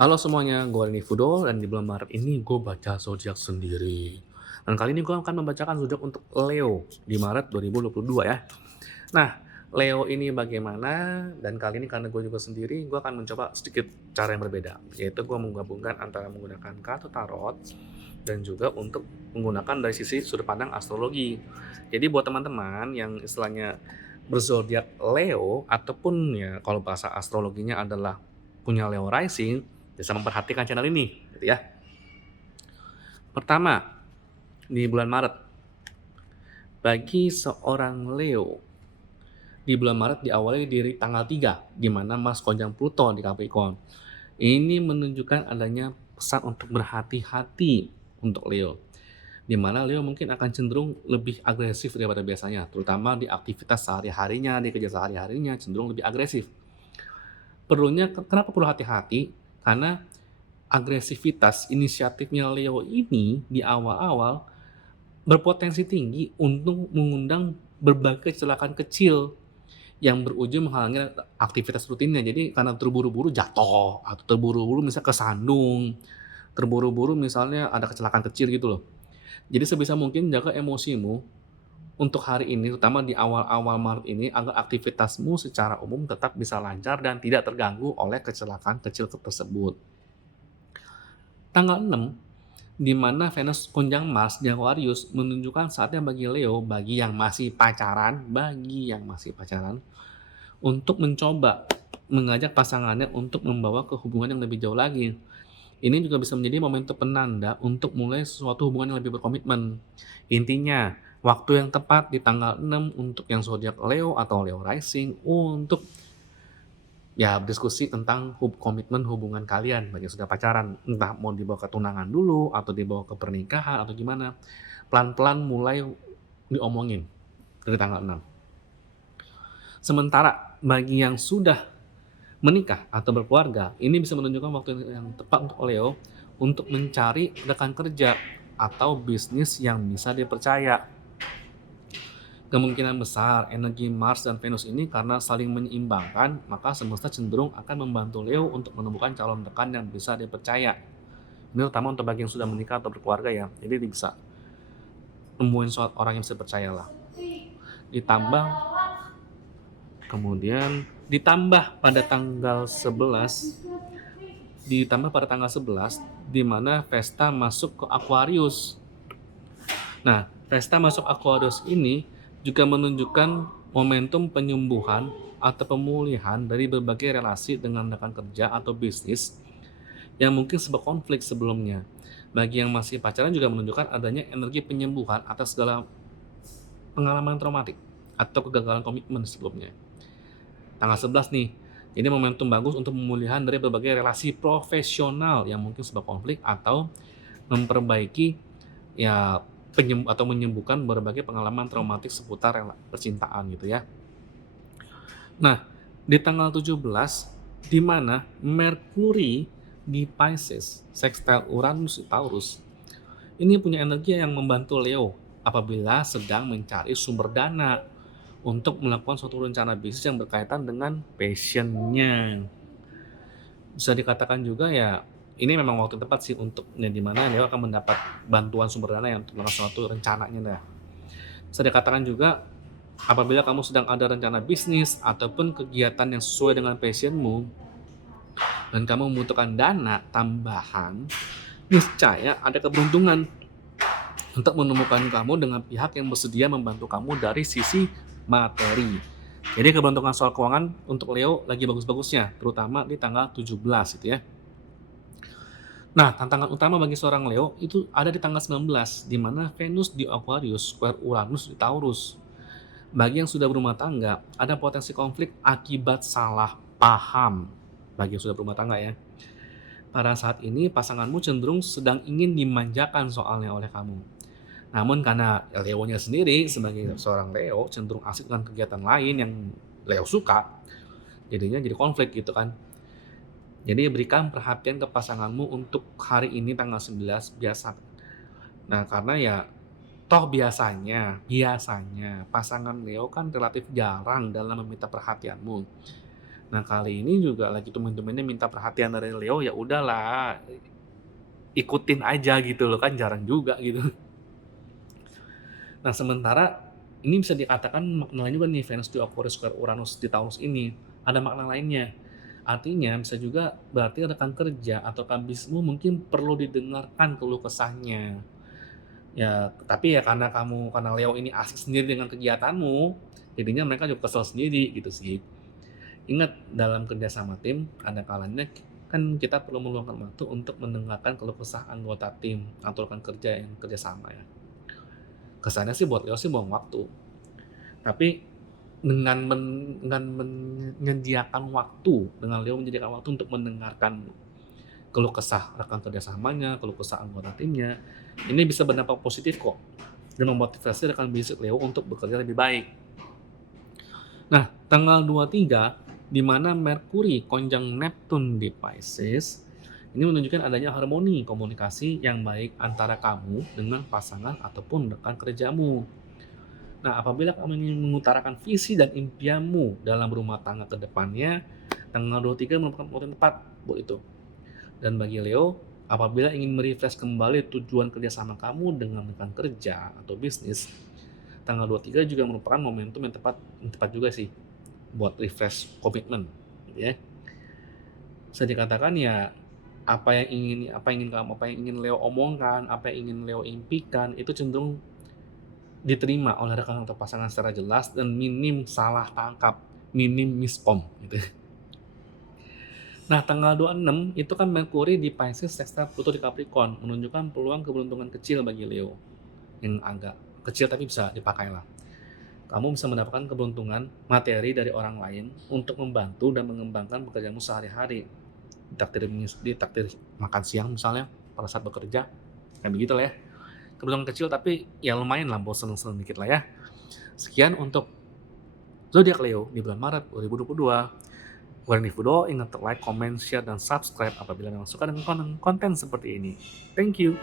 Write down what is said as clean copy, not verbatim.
Halo semuanya, gue Reni Fudo dan di bulan Maret ini gue baca zodiak sendiri. Dan kali ini gue akan membacakan zodiak untuk Leo di Maret 2022 ya. Nah, Leo ini bagaimana? Dan kali ini karena gue juga sendiri, gue akan mencoba sedikit cara yang berbeda. Yaitu gue menggabungkan antara menggunakan kartu tarot dan juga untuk menggunakan dari sisi sudut pandang astrologi. Jadi buat teman-teman yang istilahnya berzodiak Leo ataupun ya kalau bahasa astrologinya adalah punya Leo rising, bisa memperhatikan channel ini gitu ya. Pertama, di bulan Maret, bagi seorang Leo, di bulan Maret diawali dari tanggal 3, di mana Mars konjung Pluto di Capricorn. Ini menunjukkan adanya pesan untuk berhati-hati untuk Leo, di mana Leo mungkin akan cenderung lebih agresif daripada biasanya, terutama di aktivitas sehari-harinya, di kerja sehari-harinya cenderung lebih agresif. Kenapa perlu hati-hati? Karena agresivitas inisiatifnya Leo ini di awal-awal berpotensi tinggi untuk mengundang berbagai kecelakaan kecil yang berujung menghalangi aktivitas rutinnya. Jadi karena terburu-buru jatuh atau terburu-buru misalnya kesandung, terburu-buru misalnya ada kecelakaan kecil gitu loh. Jadi sebisa mungkin jaga emosimu untuk hari ini, terutama di awal-awal Maret ini, agar aktivitasmu secara umum tetap bisa lancar dan tidak terganggu oleh kecelakaan kecil tersebut. Tanggal 6, di mana Venus konjung Mars di Aquarius menunjukkan saatnya bagi Leo, bagi yang masih pacaran, untuk mencoba mengajak pasangannya untuk membawa ke hubungan yang lebih jauh lagi. Ini juga bisa menjadi momentum penanda untuk mulai sesuatu hubungan yang lebih berkomitmen. Intinya, waktu yang tepat di tanggal 6 untuk yang zodiak Leo atau Leo rising untuk ya diskusi tentang komitmen hubungan kalian bagi yang sudah pacaran, entah mau dibawa ke tunangan dulu atau dibawa ke pernikahan atau gimana. Pelan-pelan mulai diomongin dari tanggal 6. Sementara bagi yang sudah menikah atau berkeluarga, ini bisa menunjukkan waktu yang tepat untuk Leo untuk mencari rekan kerja atau bisnis yang bisa dipercaya. Kemungkinan besar energi Mars dan Venus ini karena saling menyeimbangkan, maka semesta cenderung akan membantu Leo untuk menemukan calon rekan yang bisa dipercaya. Ini terutama untuk bagi yang sudah menikah atau berkeluarga ya. Jadi bisa nemuin suatu orang yang bisa dipercaya lah. Ditambah kemudian ditambah pada tanggal 11 di mana Vesta masuk ke Aquarius. Nah, Vesta masuk Aquarius ini juga menunjukkan momentum penyembuhan atau pemulihan dari berbagai relasi dengan rekan kerja atau bisnis yang mungkin sebab konflik sebelumnya. Bagi yang masih pacaran juga menunjukkan adanya energi penyembuhan atas segala pengalaman traumatik atau kegagalan komitmen sebelumnya. Tanggal 11 nih, ini momentum bagus untuk pemulihan dari berbagai relasi profesional yang mungkin sebab konflik atau memperbaiki ya atau menyembuhkan berbagai pengalaman traumatik seputar percintaan gitu ya. Nah, di tanggal 17 di mana Merkuri di Pisces, sextile Uranus di Taurus, ini punya energi yang membantu Leo apabila sedang mencari sumber dana untuk melakukan suatu rencana bisnis yang berkaitan dengan passion-nya. Bisa dikatakan juga ya, ini memang waktu yang tepat sih untuk di mana Leo akan mendapat bantuan sumber dana yang untuk melakukan suatu rencananya dah. Bisa dikatakan juga apabila kamu sedang ada rencana bisnis ataupun kegiatan yang sesuai dengan passion-mu dan kamu membutuhkan dana tambahan, niscaya ada keberuntungan untuk menemukan kamu dengan pihak yang bersedia membantu kamu dari sisi materi. Jadi keberuntungan soal keuangan untuk Leo lagi bagus-bagusnya, terutama di tanggal 17 gitu ya. Nah, tantangan utama bagi seorang Leo itu ada di tanggal 19, di mana Venus di Aquarius, square Uranus di Taurus. Bagi yang sudah berumah tangga, ada potensi konflik akibat salah paham. Bagi yang sudah berumah tangga ya. Pada saat ini, pasanganmu cenderung sedang ingin dimanjakan soalnya oleh kamu. Namun karena Leo-nya sendiri sebagai seorang Leo cenderung asik dengan kegiatan lain yang Leo suka, jadinya jadi konflik gitu kan. Jadi berikan perhatian ke pasanganmu untuk hari ini tanggal 11 biasa. Nah, karena ya toh biasanya pasangan Leo kan relatif jarang dalam meminta perhatianmu. Nah, kali ini juga lagi temen-temennya minta perhatian dari Leo, ya udahlah, ikutin aja gitu loh, kan jarang juga gitu. Nah, sementara ini bisa dikatakan makna lain juga nih Venus di Aquarius square Uranus di Taurus ini, ada makna lainnya. Artinya bisa juga berarti rekan kerja atau bisnismu mungkin perlu didengarkan keluh kesahnya. Ya, tapi ya karena Leo ini asik sendiri dengan kegiatanmu, jadinya mereka juga kesel sendiri gitu sih. Ingat, dalam kerja sama tim, ada kalanya kan kita perlu meluangkan waktu untuk mendengarkan keluh kesah anggota tim atau rekan kerja yang kerja sama ya. Kesannya sih buat Leo sih buang waktu, tapi dengan menyediakan waktu, dengan Leo menyediakan waktu untuk mendengarkan keluh kesah rekan kerjasamanya, keluh kesah anggota timnya, ini bisa berdampak positif kok dan memotivasi rekan bisnis Leo untuk bekerja lebih baik. Nah, tanggal 23 di mana Merkuri konjang Neptune di Pisces, ini menunjukkan adanya harmoni komunikasi yang baik antara kamu dengan pasangan ataupun rekan kerjamu. Nah, apabila kamu ingin mengutarakan visi dan impianmu dalam rumah tangga ke depannya, tanggal 23 merupakan waktu yang tepat buat itu. Dan bagi Leo, apabila ingin merefresh kembali tujuan kerjasama kamu dengan rekan kerja atau bisnis, tanggal 23 juga merupakan momentum yang tepat juga sih buat refresh komitmen, gitu ya. Bisa dikatakan ya apa yang ingin Leo omongkan, apa yang ingin Leo impikan itu cenderung diterima oleh rekan atau pasangan secara jelas dan minim salah tangkap, minim miskom gitu. Nah, tanggal 26 itu kan Merkuri di Pisces sextile Pluto di Capricorn, menunjukkan peluang keberuntungan kecil bagi Leo. Yang agak kecil tapi bisa dipakai lah. Kamu bisa mendapatkan keberuntungan materi dari orang lain untuk membantu dan mengembangkan pekerjaanmu sehari-hari. Ditakdir makan siang misalnya pada saat bekerja, kayak begitu lah ya. Keberuntungan kecil tapi ya lumayan lah, buat seneng-seneng dikit lah ya. Sekian untuk zodiak Leo di bulan Maret 2022. Kurang Fudo, ingat like, comment, share, dan subscribe apabila memang suka dengan konten seperti ini. Thank you.